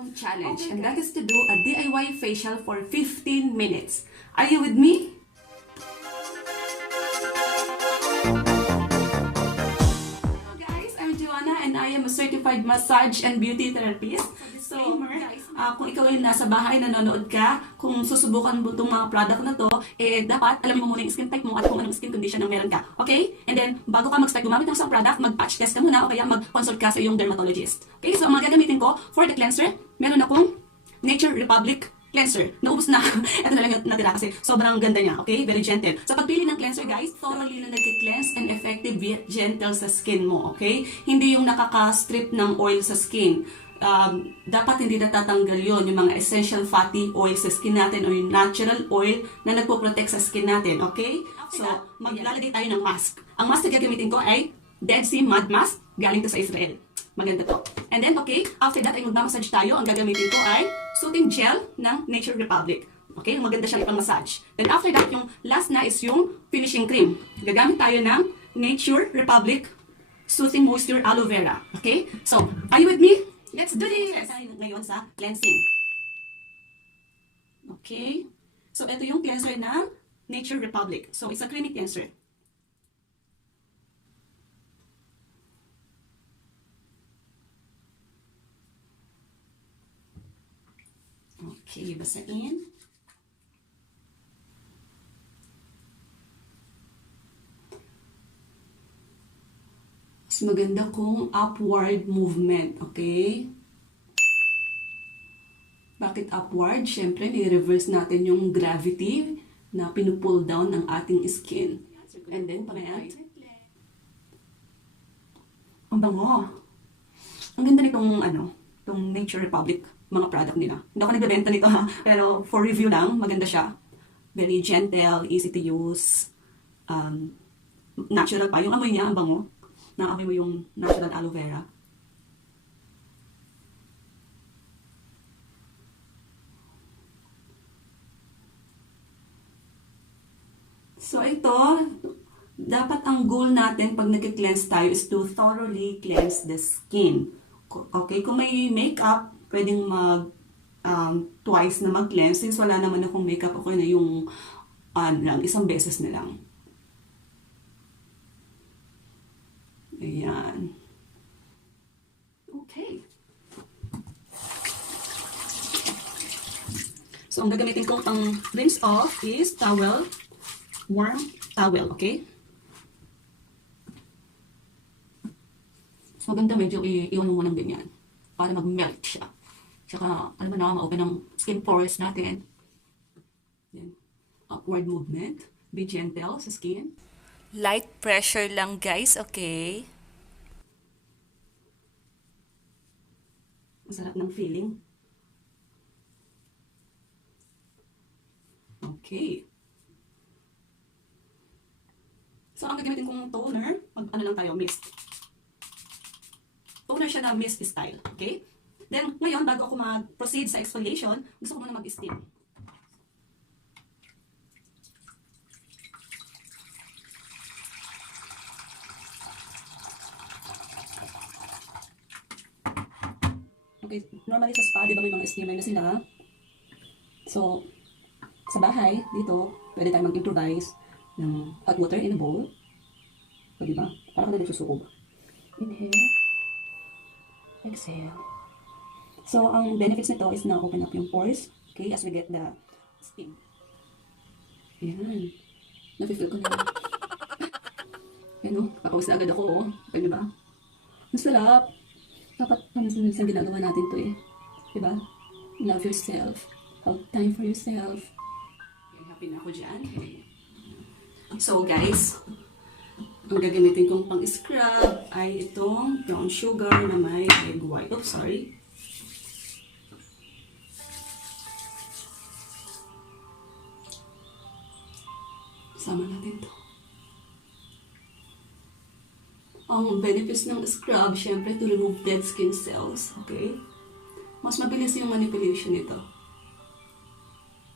akong challenge, Okay, and that is to do a DIY facial for 15 minutes. Are you with me? Hello guys, I'm Joanna and I am a certified massage and beauty therapist. So, kung ikaw ay nasa bahay, nanonood ka, kung susubukan mo itong mga product na to, dapat alamin mo muna yung skin type mo at kung anong skin condition ang meron ka. Okay? And then, bago ka mag-start gumamit ng isang product, mag-patch test ka muna o kaya mag-consult ka sa iyong dermatologist. Okay? So, ang mga gagamitin ko for the cleanser, meron akong Nature Republic cleanser. Naubos na. Ito na lang yung natira kasi sobrang ganda niya. Okay? Very gentle. Sa pagpili ng cleanser, guys, thoroughly na nag-cleanse and effective yet gentle sa skin mo. Okay? Hindi yung nakaka-strip ng oil sa skin. Dapat hindi natatanggal yun, yung mga essential fatty oil sa skin natin o yung natural oil na nagpo-protect sa skin natin, okay? So, maglalagay tayo ng mask. Ang mask na gagamitin ko ay Dead Sea Mud Mask, galing to sa Israel. Maganda to. And then, okay, after that ay magmamassage tayo. Ang gagamitin ko ay soothing gel ng Nature Republic. Okay, maganda siya ipang-massage. Then after that, yung last na is yung finishing cream. Gagamit tayo ng Nature Republic Soothing Moisture Aloe Vera. Okay? So, are you with me? Let's do this! Ngayon sa cleansing. Okay? So, ito yung cleanser ng Nature Republic. So, it's a creamy cleanser. Okay, basain. Maganda kung upward movement, okay? Bakit upward? Siyempre, ni-reverse natin yung gravity na pinupull down ng ating skin. And then, pang-add. Ang bango. Ang ganda nitong, itong Nature Republic, mga product nila. Hindi ako nagbebenta nito ha, pero for review lang, maganda siya. Very gentle, easy to use. Natural pa. Yung amoy niya, ang bango. Naamoy mo yung natural aloe vera. So ito, dapat ang goal natin pag nag-cleanse tayo is to thoroughly cleanse the skin. Okay, kung may makeup, pwedeng twice na mag-cleanse. Since wala naman akong makeup, okay na yung isang beses na lang. Ayan. Okay. So, ang gagamitin ko pang rinse off is towel. Warm towel, okay? So, maganda medyo iwan mo ng ganyan para mag-melt siya. Tsaka, alam mo na, ma-open ang skin pores natin. Then, upward movement. Be gentle sa skin. Light pressure lang guys, okay? Masarap ng feeling. Okay. So, ang gagamitin kong toner, lang tayo, mist. Toner siya na mist style, okay? Then, ngayon, bago ako mag-proceed sa exfoliation, gusto ko muna mag-steam. Okay, normally sa spa, di ba may mga steamer na sila? So, sa bahay, dito, pwede tayo mag-improvise ng hot water in a bowl. So, di ba? Para ka na nagsusukob. Inhale. Exhale. So, ang benefits nito is na-open up yung pores. Okay, as we get the steam. Ayan. Nafe-feel ko na. Ayan o, papawis na agad ako o. Pwede ba? Masarap. Dapat paminsan-minsan ginagawa natin to eh. Diba? Love yourself. Have time for yourself. Okay, happy na ako dyan. So guys, ang gagamitin kong pang-scrub ay itong brown sugar na may egg white. Oops, sorry. Sama natin to. Ang benefits ng scrub, syempre, to remove dead skin cells, okay? Mas mabilis yung manipulation nito.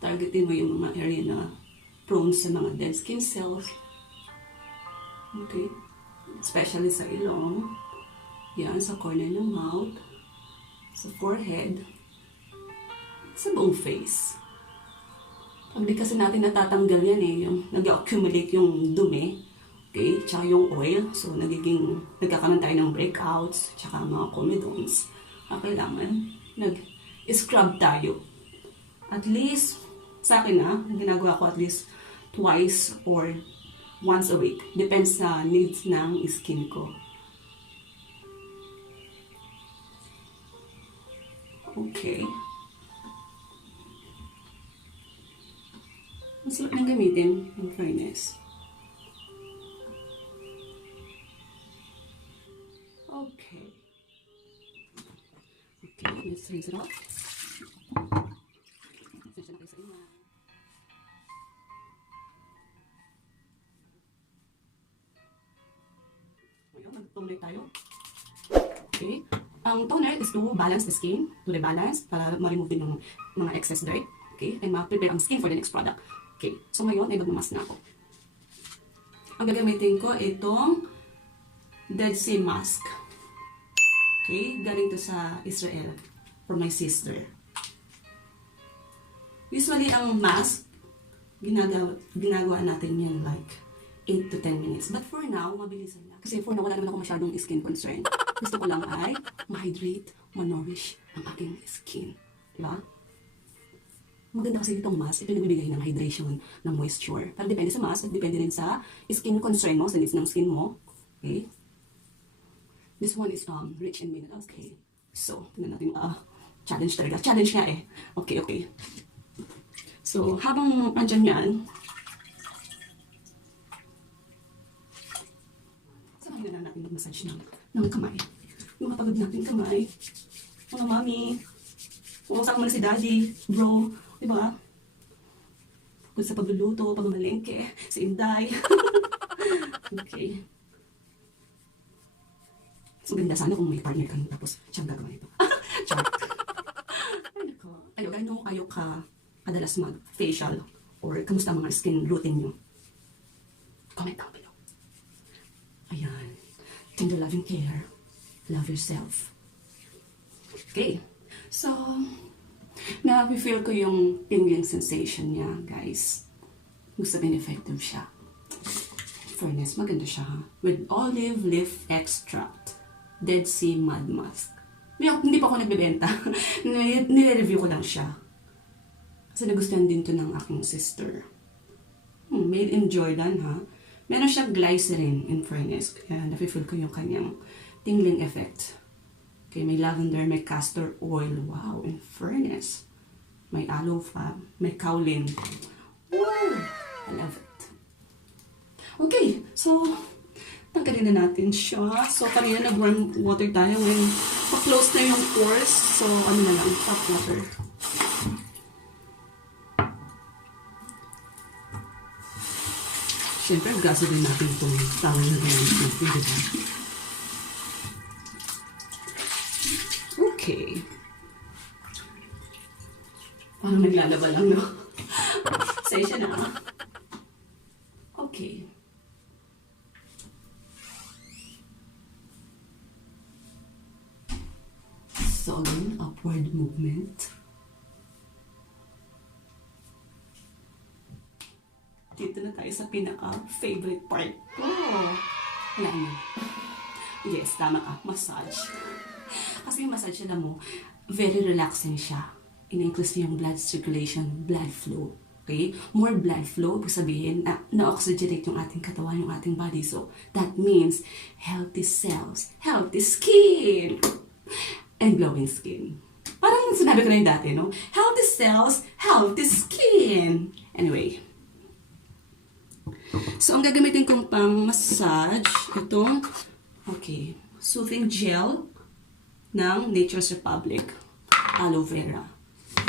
Targetin mo yung mga area na prone sa mga dead skin cells. Okay? Especially sa ilong. Yan, sa corner ng mouth. Sa forehead. sa buong face. Pag di kasi natin natatanggal yan yung nag-accumulate yung dumi, okay, tsaka yung oil, so nagkakaroon tayo ng breakouts, tsaka mga comedones. Kailangan nag-scrub tayo. At least, sa akin ginagawa ko at least twice or once a week. Depends sa needs ng skin ko. Okay. Masarap nang gamitin, in fairness. Okay. Okay, let's rinse it off. Session tayo sa iwan. Ngayon, mag-toner tayo. Okay. Ang toner is to balance the skin, to rebalance, para ma-remove din ng mga excess dirt. Okay, and ma-prepare ang skin for the next product. Okay, so ngayon ay magmamas na ako. Ang gagamitin ko itong Dead Sea Mask. Okay, galing to sa Israel for my sister. Usually ang mask, ginagawa natin yan like 8 to 10 minutes. But for now, mabilisan lang. Kasi for now, wala naman ako masyadong skin concern. Gusto ko lang ay ma-hydrate, ma-nourish ang aking skin. Diba? Maganda kasi itong mask, ito nagbibigay ng hydration, ng moisture. Pero depende sa mask, depende rin sa skin concern mo, sa needs ng skin mo. Okay? This one is rich in minerals. Okay. So, tingnan natin. Challenge talaga. Challenge nga eh. Okay, okay. So, habang andyan yan, samahin na natin mag-massage ng kamay. Yung kapagod natin kamay. Mga mami. Uusap mo na si daddy, bro. Diba? Kung sa pagluluto, pagmamalengke, si Inday. Okay. So, ganda sana kung may partner ka tapos siyang gagawa ito. Chart. Ay, nako. Kayo ka kadalas mag-facial or kamusta mga skin routine nyo? Comment down below. Ayan. Tender loving care. Love yourself. Okay. So, na-feel ko yung tingling sensation niya, guys. Gusto sabihin effective siya. Fairness, maganda siya. With olive leaf extract. Dead Sea Mud Mask. Hindi pa ako nagbebenta. Nire-review ko lang siya. Kasi nagustuhan din to ng aking sister. Made in Jordan, ha? Meron siyang glycerin, in fairness. Kaya na-feel ko yung kanyang tingling effect. Okay, may lavender, may castor oil. Wow, in fairness. May aloe vera, may kaolin. Wow! I love it. Okay, so tanggalin na natin siya. So, kanina nag-warm water tayo. Ngayon, pa-close na yung pores. So, ano na lang, tap water. Siyempre, gasa din natin itong tawag na gawin natin, diba? Okay. Parang naglalaba lang, no? Session na. Okay. Solid upward movement. Dito na tayo sa pinaka-favorite part ko. Yan. Yes, tama ka. Massage. Kasi yung massage na mo, very relaxing siya. In-increase yung blood circulation, blood flow. Okay? More blood flow, ibig sabihin, na-oxygenate yung ating katawan, yung ating body. So, that means healthy cells, healthy skin, and glowing skin. Parang sinabi ko na yung dati, no? Healthy cells, healthy skin. Anyway. So, ang gagamitin kong pang-massage, itong, okay, soothing gel ng Nature's Republic. Aloe Vera.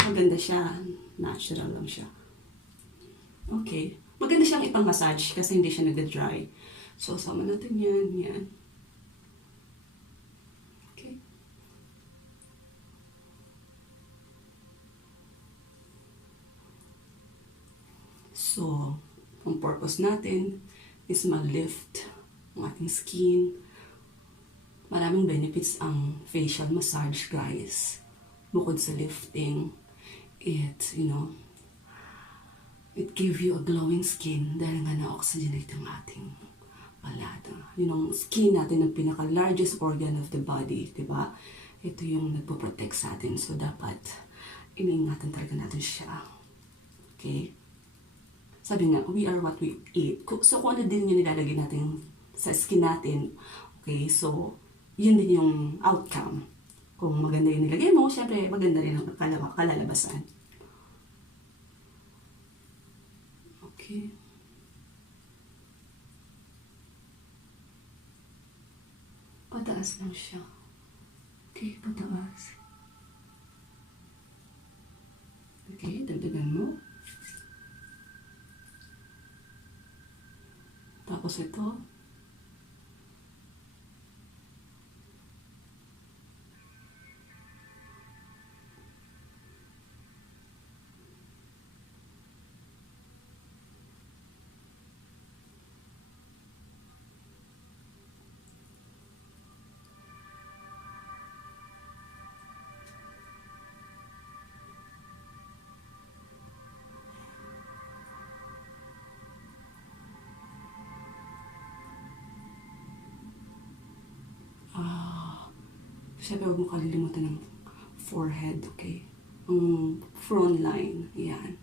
Maganda siya. Natural lang siya. Okay. Maganda siyang ipang-massage kasi hindi siya nagda-dry. So, sama natin yan. Yan. Okay. So, ang purpose natin is mag-lift ang ating skin. Maraming benefits ang facial massage, guys. Bukod sa lifting, it give you a glowing skin dahil nga na-oxygenate ang ating palada. Yun ang skin natin, ang pinaka-largest organ of the body, diba? Ito yung nagpo-protect sa atin. So, dapat iniingatan talaga natin siya. Okay? Sabi nga, we are what we eat. So, kung ano din yung nilalagay natin sa skin natin, okay? So, yun din yung outcome. Kung maganda yung nilagay mo, syempre, maganda rin ang kalalabasan. Okay. Pataas lang siya. Okay, pataas. Okay, dagdagan mo. Tapos ito. Siyempre, huwag mo kalilimutan ng forehead, okay? Ang front line, yan.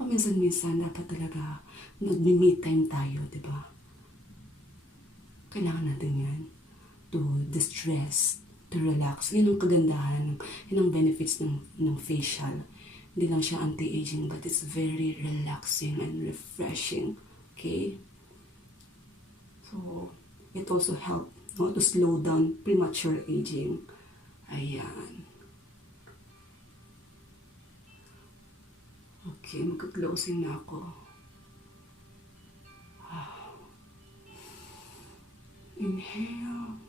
Paminsan-minsan, dapat talaga nag-me time tayo, di ba? Kailangan natin yan to distress, to relax. Yun ang kagandahan, yun ang benefits ng facial. Hindi lang siya anti-aging, but it's very relaxing and refreshing. Okay? So, it also helps to slow down premature aging. Ayan. Okay, magka-closing na ako. Inhale.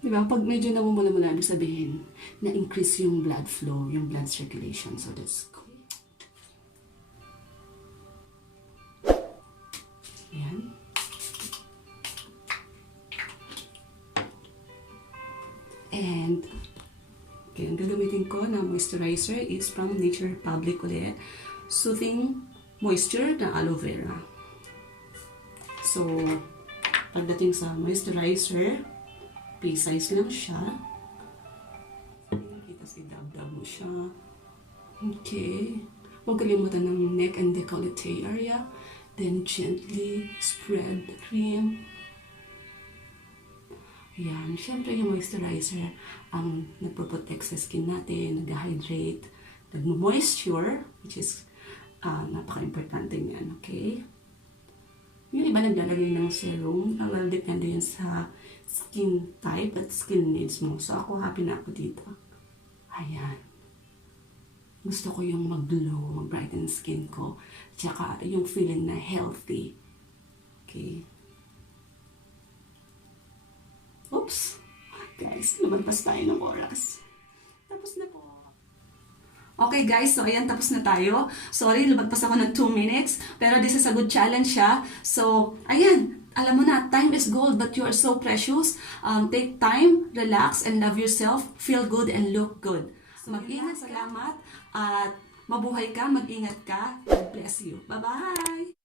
Diba? Pag medyo namumula-mula, ibig sabihin, na-increase yung blood flow, yung blood circulation. So, that's cool. Ayan. And, okay, ang gagamitin ko na moisturizer is from Nature Republic ulit. Soothing Moisture na Aloe Vera. So, pagdating sa moisturizer, precise lang siya. Kita si dab-dab mo siya. Okay. Huwag kalimutan ng neck and décolleté area. Then gently spread the cream. Ayan. Siyempre yung moisturizer ang nagpo-protect sa skin natin, nag-hydrate, nag-moisture, which is napaka-importante niyan. Okay? Yung iba naglalagay ng serum, well, depende yan sa skin type at skin needs mo. So, ako happy na ako dito. Ayan. Gusto ko yung mag-glow, mag-brighten skin ko. Tsaka yung feeling na healthy. Okay. Oops. Guys, lumagpas tayo ng oras. Tapos na po. Okay guys, so ayan, tapos na tayo. Sorry, lumagpas ako ng 2 minutes. Pero this is a good challenge siya. So, ayan. Alam mo na, time is gold, but you are so precious. Take time, relax, and love yourself. Feel good and look good. So, mag-ingat, salamat. At mabuhay ka, mag-ingat ka. God bless you. Bye-bye!